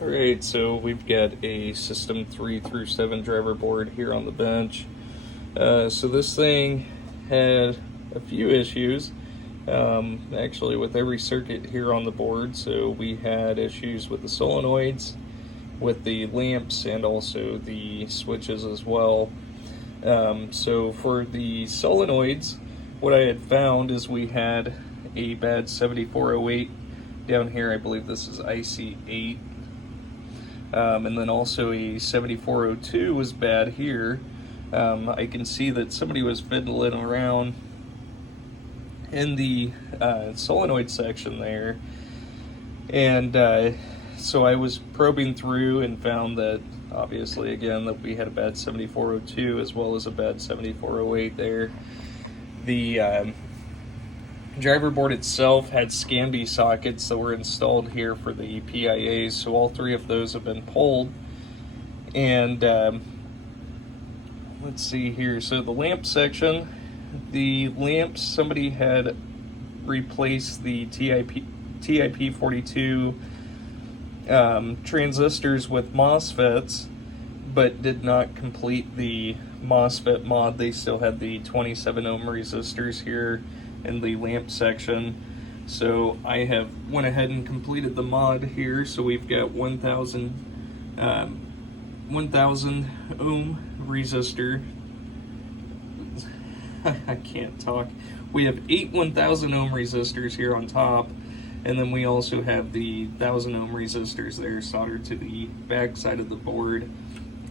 Alright, so we've got a system 3 through 7 driver board here on the bench. So this thing had a few issues, actually with every circuit here on the board. So we had issues with the solenoids, with the lamps, and also the switches as well. So for the solenoids, what I had found is we had a bad 7408 down here. I believe this is IC8. And then also a 7402 was bad here. I can see that somebody was fiddling around in the solenoid section there, and so I was probing through and found that obviously again that we had a bad 7402 as well as a bad 7408 there. The driver board itself had SCAMD sockets that were installed here for the PIAs, so all three of those have been pulled. And let's see here, so the lamp section, the lamps, somebody had replaced the TIP42 transistors with MOSFETs, but did not complete the MOSFET mod. They still had the 27 ohm resistors here in the lamp section. So I have went ahead and completed the mod here. So we've got 1000 ohm resistor. I can't talk. We have 8 1000 ohm resistors here on top, and then we also have the 1000 ohm resistors there soldered to the back side of the board,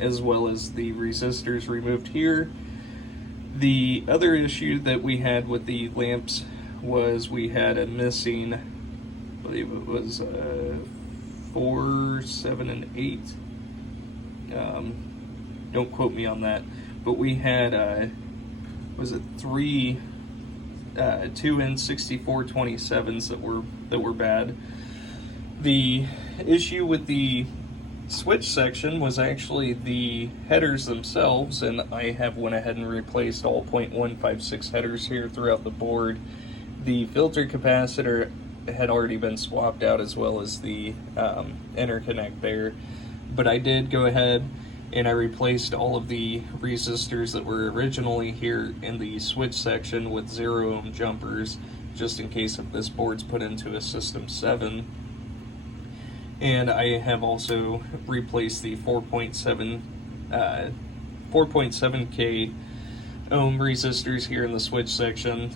as well as the resistors removed here. The other issue that we had with the lamps was we had a missing, I believe it was 4, 7, and 8. Don't quote me on that, but we had was it 3 2N6427s that were bad. The issue with the switch section was actually the headers themselves, and I have went ahead and replaced all 0.156 headers here throughout the board. The filter capacitor had already been swapped out, as well as the interconnect there, but I did go ahead and I replaced all of the resistors that were originally here in the switch section with 0 ohm jumpers, just in case if this board's put into a system 7. And I have also replaced the 4.7K ohm resistors here in the switch section.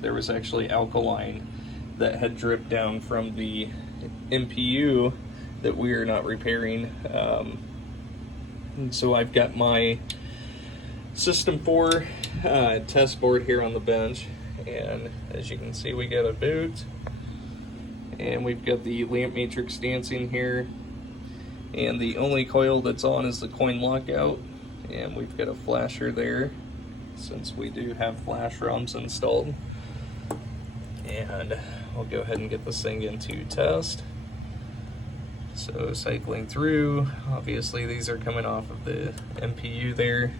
There was actually alkaline that had dripped down from the MPU that we are not repairing. And so I've got my System 4 test board here on the bench, and as you can see, we got a boot, and we've got the lamp matrix dancing here, and the only coil that's on is the coin lockout, and we've got a flasher there since we do have flash ROMs installed. And I'll go ahead and get this thing into test. So cycling through, obviously these are coming off of the MPU there,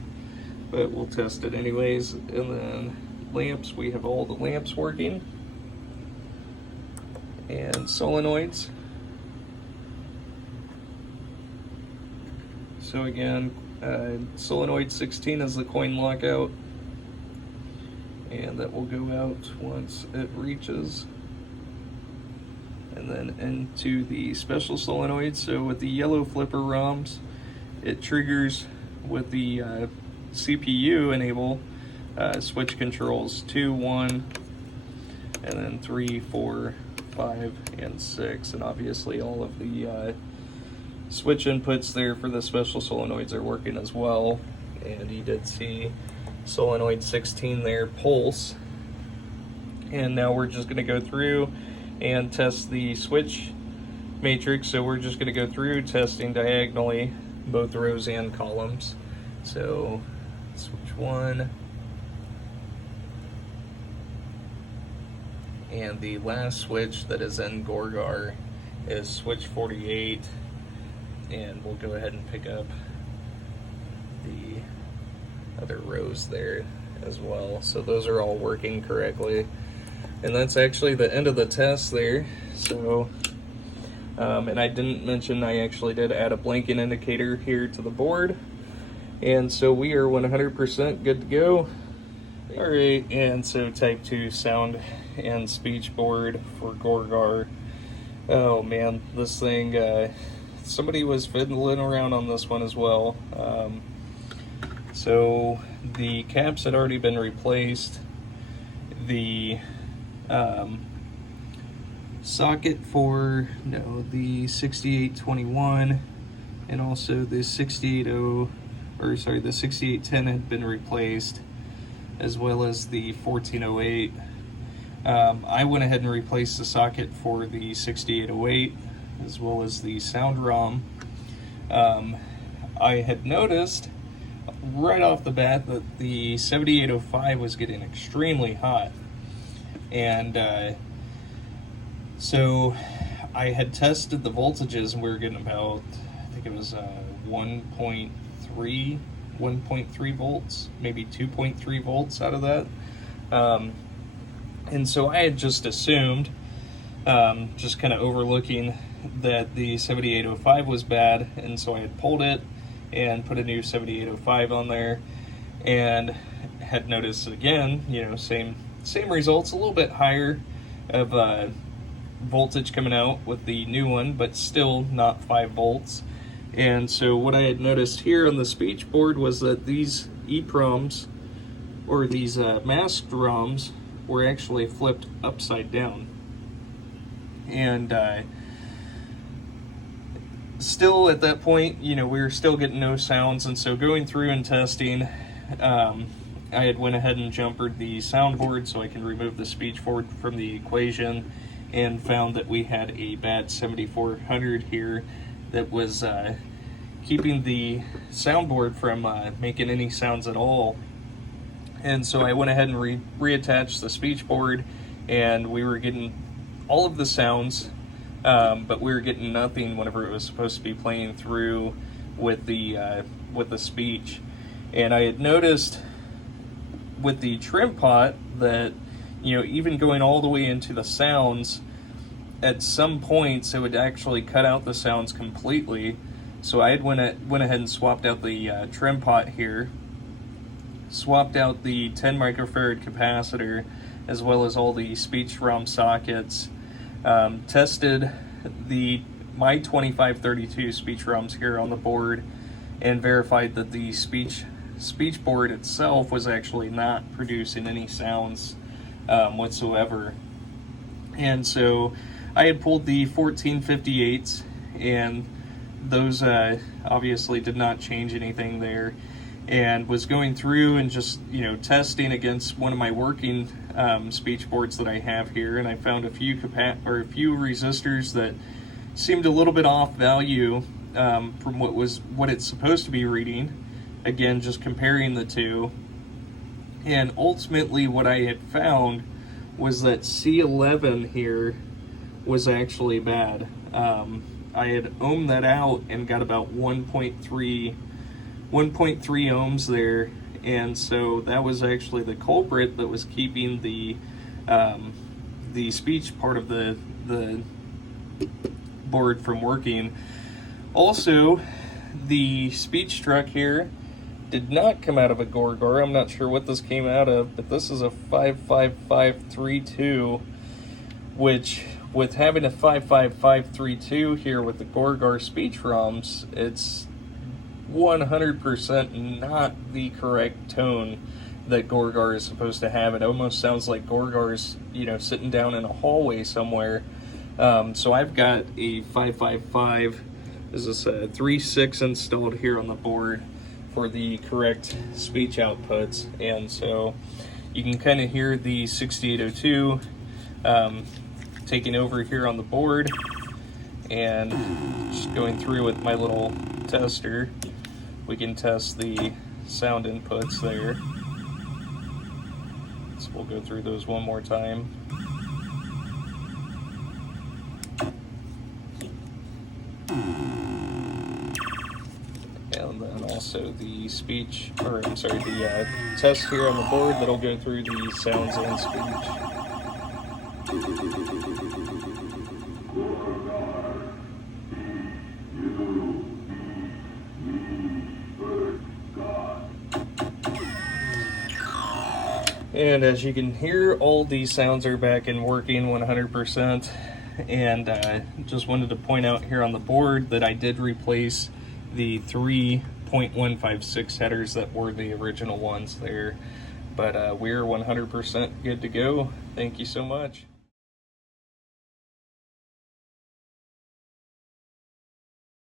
but we'll test it anyways. And then lamps, we have all the lamps working, and solenoids. So again, solenoid 16 is the coin lockout, and that will go out once it reaches. And then into the special solenoid. So with the yellow flipper ROMs, it triggers with the CPU enable switch controls 2, 1, and then 3, 4, 5, and 6. And obviously all of the switch inputs there for the special solenoids are working as well. And you did see solenoid 16 there pulse. And now we're just going to go through and test the switch matrix. So we're just going to go through testing diagonally both rows and columns. So switch 1, and the last switch that is in Gorgar is switch 48, and we'll go ahead and pick up the other rows there as well. So those are all working correctly. And that's actually the end of the test there. So And I didn't mention I actually did add a blinking indicator here to the board. And so we are 100% good to go. All right, and so type 2 sound and speech board for Gorgar. Oh man, this thing, somebody was fiddling around on this one as well. So the caps had already been replaced. The socket for the 6821 and also the 6810 had been replaced, as well as the 1408. I went ahead and replaced the socket for the 6808 as well as the sound ROM. I had noticed right off the bat that the 7805 was getting extremely hot, and so I had tested the voltages, and we were getting about, I think it was 1.3 volts, maybe 2.3 volts out of that. And so I had just assumed, just kind of overlooking that the 7805 was bad, and so I had pulled it and put a new 7805 on there, and had noticed again, same results, a little bit higher of voltage coming out with the new one, but still not 5 volts. And so what I had noticed here on the speech board was that these EEPROMs, or these masked ROMs, were actually flipped upside down. And still at that point, we were still getting no sounds, and so going through and testing, I had went ahead and jumpered the soundboard so I can remove the speech board from the equation, and found that we had a bad 7400 here that was keeping the soundboard from making any sounds at all. And so I went ahead and reattached the speech board, and we were getting all of the sounds, but we were getting nothing whenever it was supposed to be playing through with the speech. And I had noticed with the trim pot that, even going all the way into the sounds, at some points it would actually cut out the sounds completely. So I had went ahead and swapped out the trim pot here, swapped out the 10 microfarad capacitor, as well as all the speech ROM sockets, tested my 2532 speech ROMs here on the board, and verified that the speech board itself was actually not producing any sounds whatsoever. And so I had pulled the 1458s, and those obviously did not change anything there, and was going through and just testing against one of my working speech boards that I have here, and I found a few resistors that seemed a little bit off value from what it's supposed to be reading. Again, just comparing the two, and ultimately what I had found was that C11 here was actually bad. I had ohmed that out and got about 1.3 ohms there, and so that was actually the culprit that was keeping the speech part of the board from working. Also, the speech truck here did not come out of a Gorgar. I'm not sure what this came out of, but this is a 55532, which, with having a 55532 here with the Gorgar speech ROMs, it's 100% not the correct tone that Gorgar is supposed to have. It almost sounds like Gorgar's, sitting down in a hallway somewhere. So I've got a 555, this is a 3.6 installed here on the board for the correct speech outputs, and so you can kind of hear the 6802 taking over here on the board, and just going through with my little tester, we can test the sound inputs there. So we'll go through those one more time. And then also the the test here on the board that'll go through the sounds and speech. And as you can hear, all these sounds are back and working 100%. And just wanted to point out here on the board that I did replace the 3.156 headers that were the original ones there. But we're 100% good to go. Thank you so much.